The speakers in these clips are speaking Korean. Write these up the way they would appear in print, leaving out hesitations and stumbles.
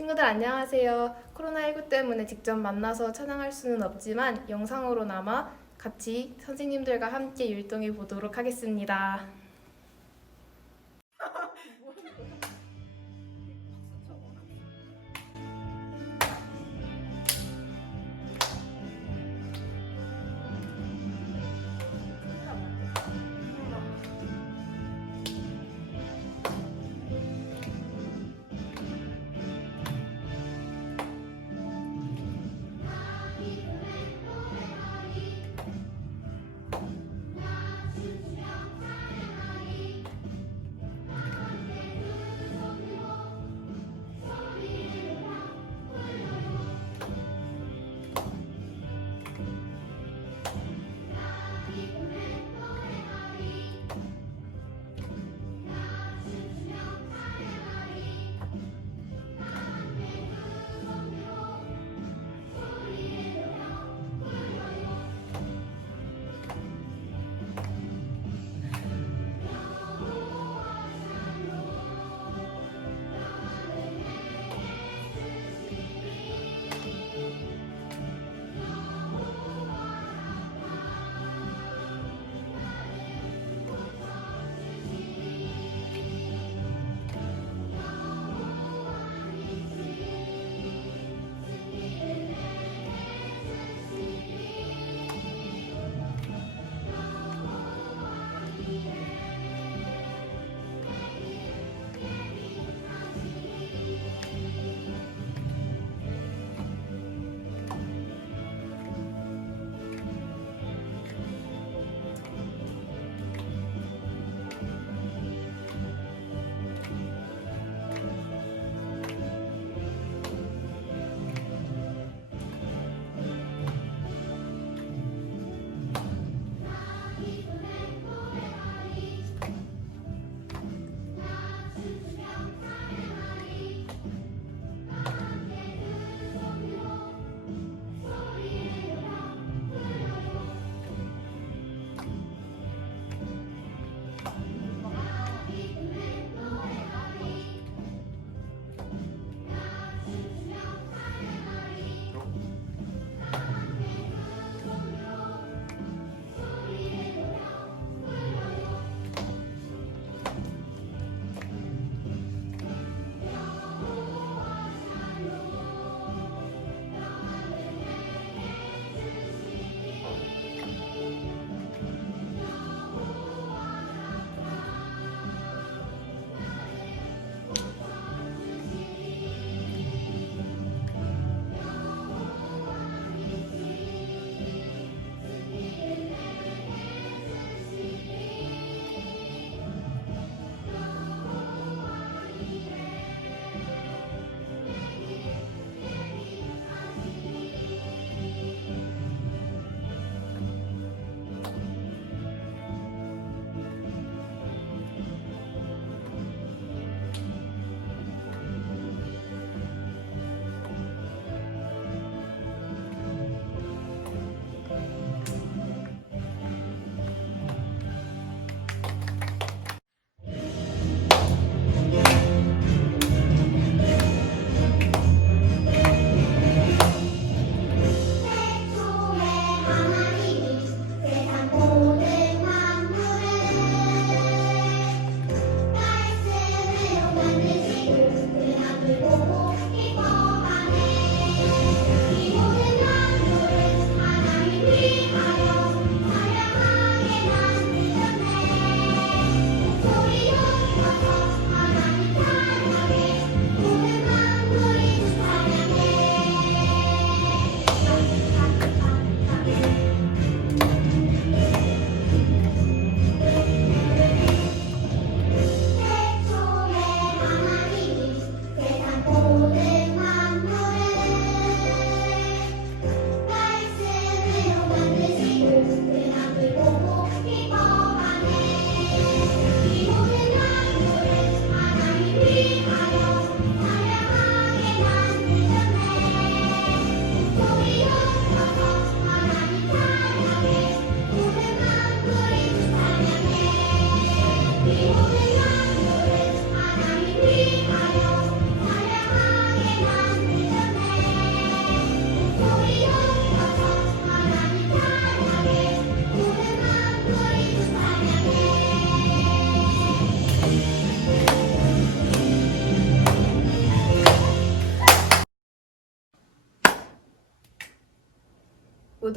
친구들 안녕하세요. 코로나19 때문에 직접 만나서 찬양할 수는 없지만 영상으로나마 같이 선생님들과 함께 율동해 보도록 하겠습니다.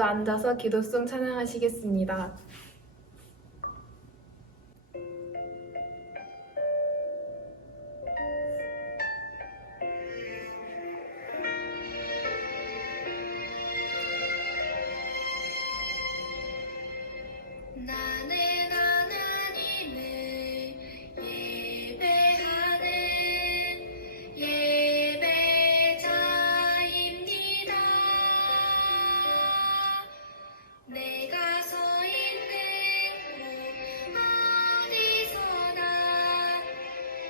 모두 앉아서 기도송 찬양하시겠습니다. 나는 하나님을 예배하는 예배자입니다. 내가 서 있는 곳 어디서나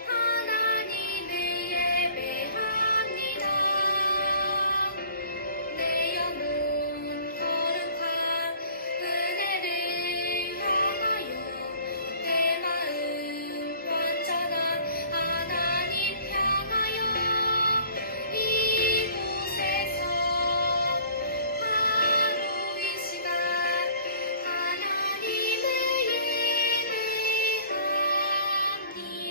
하나님을 예배합니다. 내 영혼 거룩한 은혜를 향하여 내 마음 완전한 하나님 향하여 이곳에서 하루 이 시간 하나님을 예배합니다.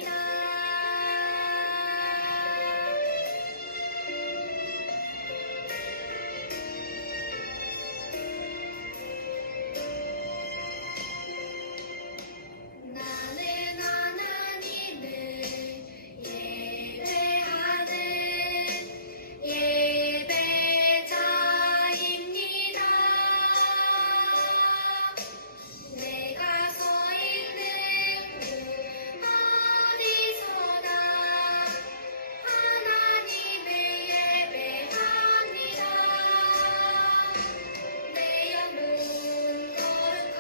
나는 하나님을 예배하는 예배자입니다. 내가 서 있는 곳 어디서나 하나님을 예배합니다. 내 영혼 거룩한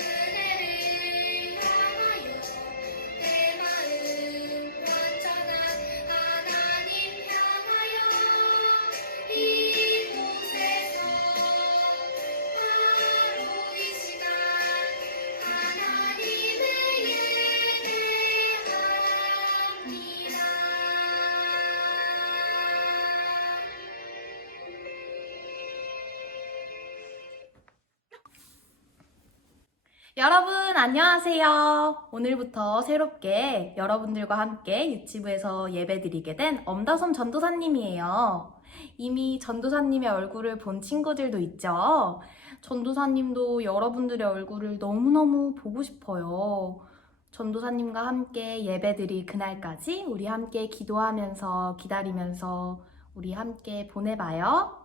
은혜를 향하여 내 마음 완전한 하나님 향하여 이곳에서 하루 이 시간 하나님을 예배합니다. 여러분 안녕하세요. 오늘부터 새롭게 여러분들과 함께 유치부에서 예배드리게 된 엄다솜 전도사님이에요. 이미 전도사님의 얼굴을 본 친구들도 있죠? 전도사님도 여러분들의 얼굴을 너무너무 보고 싶어요. 전도사님과 함께 예배드릴 그날까지 우리 함께 기도하면서 기다리면서 우리 함께 보내봐요.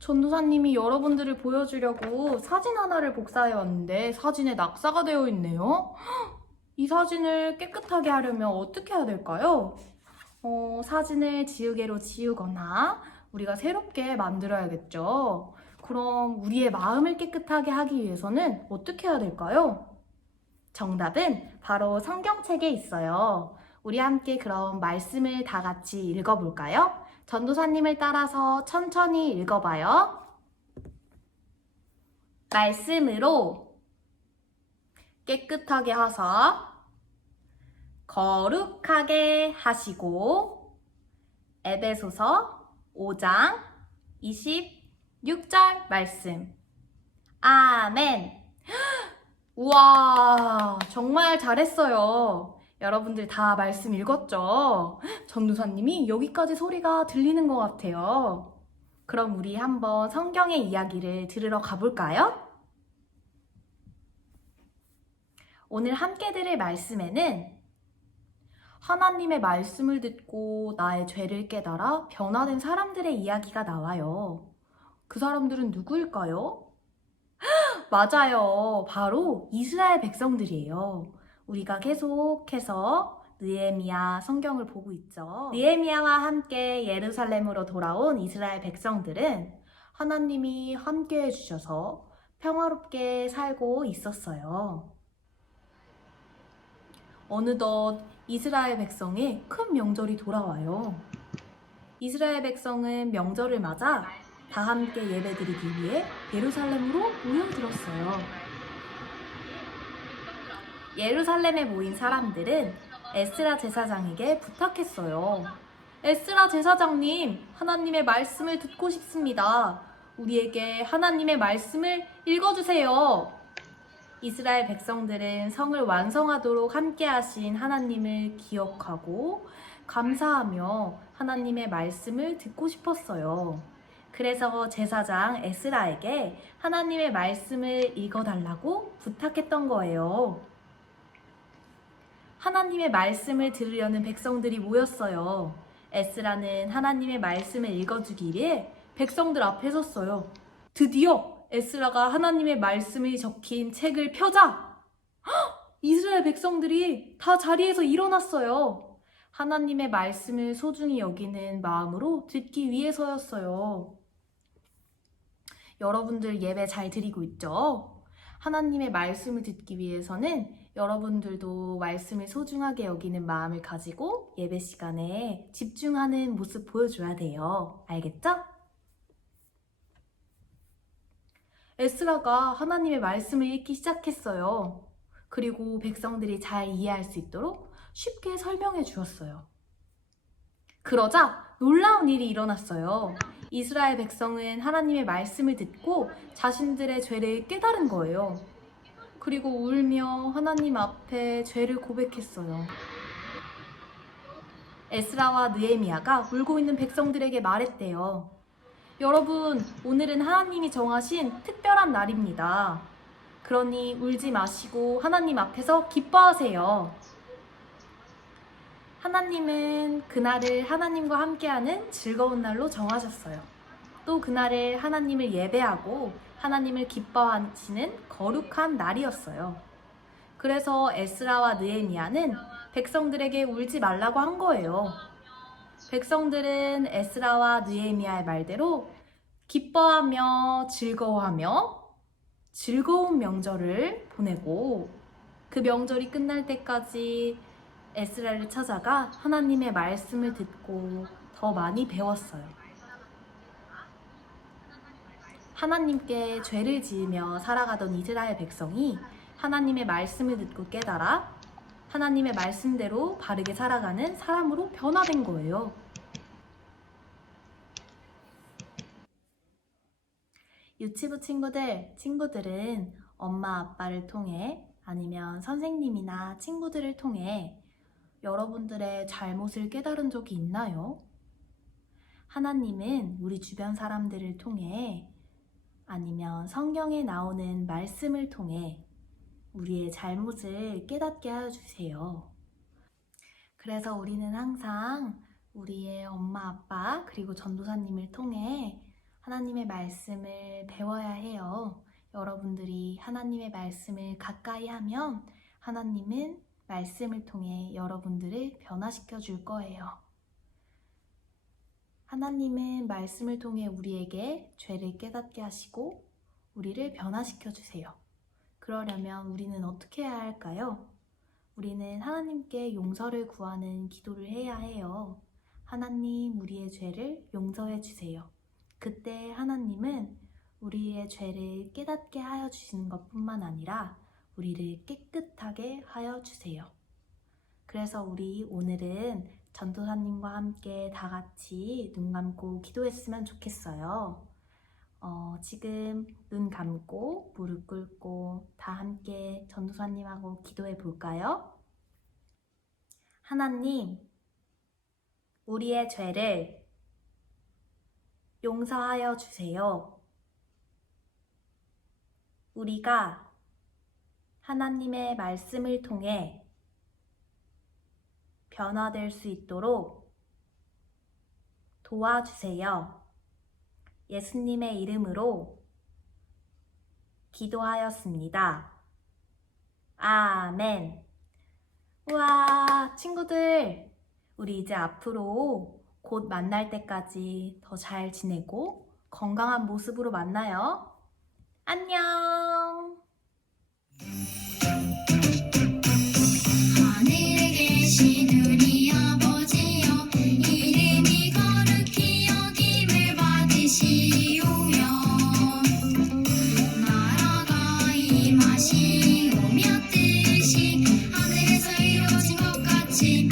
전도사님이 여러분들을 보여주려고 사진 하나를 복사해 왔는데 사진에 낙사가 되어 있네요. 이 사진을 깨끗하게 하려면 어떻게 해야 될까요? 사진을 지우개로 지우거나 우리가 새롭게 만들어야겠죠. 그럼 우리의 마음을 깨끗하게 하기 위해서는 어떻게 해야 될까요? 정답은 바로 성경책에 있어요. 우리 함께 그럼 말씀을 다 같이 읽어볼까요? 전도사님을 따라서 천천히 읽어봐요. 말씀으로 깨끗하게 하사 거룩하게 하시고 에베소서 5장 26절 말씀. 아멘. 우와, 정말 잘했어요. 여러분들 다 말씀 읽었죠? 전도사님이 여기까지 소리가 들리는 것 같아요. 그럼 우리 한번 성경의 이야기를 들으러 가볼까요? 오늘 함께 들을 말씀에는 하나님의 말씀을 듣고 나의 죄를 깨달아 변화된 사람들의 이야기가 나와요. 그 사람들은 누구일까요? 맞아요. 바로 이스라엘 백성들이에요. 우리가 계속해서 느헤미야 성경을 보고 있죠. 느헤미야와 함께 예루살렘으로 돌아온 이스라엘 백성들은 하나님이 함께 해주셔서 평화롭게 살고 있었어요. 어느덧 이스라엘 백성의 큰 명절이 돌아와요. 이스라엘 백성은 명절을 맞아 다 함께 예배드리기 위해 예루살렘으로 모여들었어요. 예루살렘에 모인 사람들은 에스라 제사장에게 부탁했어요. 에스라 제사장님, 하나님의 말씀을 듣고 싶습니다. 우리에게 하나님의 말씀을 읽어주세요. 이스라엘 백성들은 성을 완성하도록 함께 하신 하나님을 기억하고 감사하며 하나님의 말씀을 듣고 싶었어요. 그래서 제사장 에스라에게 하나님의 말씀을 읽어달라고 부탁했던 거예요. 하나님의 말씀을 들으려는 백성들이 모였어요. 에스라는 하나님의 말씀을 읽어주기 위해 백성들 앞에 섰어요. 드디어 에스라가 하나님의 말씀이 적힌 책을 펴자! 이스라엘 백성들이 다 자리에서 일어났어요. 하나님의 말씀을 소중히 여기는 마음으로 듣기 위해서였어요. 여러분들 예배 잘 드리고 있죠? 하나님의 말씀을 듣기 위해서는 여러분들도 말씀을 소중하게 여기는 마음을 가지고 예배 시간에 집중하는 모습 보여줘야 돼요. 알겠죠? 에스라가 하나님의 말씀을 읽기 시작했어요. 그리고 백성들이 잘 이해할 수 있도록 쉽게 설명해 주었어요. 그러자 놀라운 일이 일어났어요. 이스라엘 백성은 하나님의 말씀을 듣고 자신들의 죄를 깨달은 거예요. 그리고 울며 하나님 앞에 죄를 고백했어요. 에스라와 느헤미야가 울고 있는 백성들에게 말했대요. 여러분, 오늘은 하나님이 정하신 특별한 날입니다. 그러니 울지 마시고 하나님 앞에서 기뻐하세요. 하나님은 그날을 하나님과 함께하는 즐거운 날로 정하셨어요. 또 그날을 하나님을 예배하고 하나님을 기뻐하시는 거룩한 날이었어요. 그래서 에스라와 느헤미야는 백성들에게 울지 말라고 한 거예요. 백성들은 에스라와 느헤미야의 말대로 기뻐하며 즐거워하며 즐거운 명절을 보내고 그 명절이 끝날 때까지 에스라를 찾아가 하나님의 말씀을 듣고 더 많이 배웠어요. 하나님께 죄를 지으며 살아가던 이스라엘 백성이 하나님의 말씀을 듣고 깨달아 하나님의 말씀대로 바르게 살아가는 사람으로 변화된 거예요. 유치부 친구들은 엄마 아빠를 통해 아니면 선생님이나 친구들을 통해 여러분들의 잘못을 깨달은 적이 있나요? 하나님은 우리 주변 사람들을 통해 아니면 성경에 나오는 말씀을 통해 우리의 잘못을 깨닫게 하여주세요. 그래서 우리는 항상 우리의 엄마, 아빠, 그리고 전도사님을 통해 하나님의 말씀을 배워야 해요. 여러분들이 하나님의 말씀을 가까이 하면 하나님은 말씀을 통해 여러분들을 변화시켜 줄 거예요. 하나님은 말씀을 통해 우리에게 죄를 깨닫게 하시고 우리를 변화시켜 주세요. 그러려면 우리는 어떻게 해야 할까요? 우리는 하나님께 용서를 구하는 기도를 해야 해요. 하나님, 우리의 죄를 용서해 주세요. 그때 하나님은 우리의 죄를 깨닫게 하여 주시는 것뿐만 아니라 우리를 깨끗하게 하여 주세요. 그래서 우리 오늘은 전도사님과 함께 다 같이 눈 감고 기도했으면 좋겠어요. 지금 눈 감고 무릎 꿇고 다 함께 전도사님하고 기도해 볼까요? 하나님, 우리의 죄를 용서하여 주세요. 우리가 하나님의 말씀을 통해 변화될 수 있도록 도와주세요. 예수님의 이름으로 기도하였습니다. 아멘. 우와, 친구들, 우리 이제 앞으로 곧 만날 때까지 더 잘 지내고 건강한 모습으로 만나요. 안녕. 하늘에 계신 우리 아버지여 이름이 거룩히 여김을 받으시오며 나라가 임하시오며 뜻이 하늘에서 이루어진 것 같이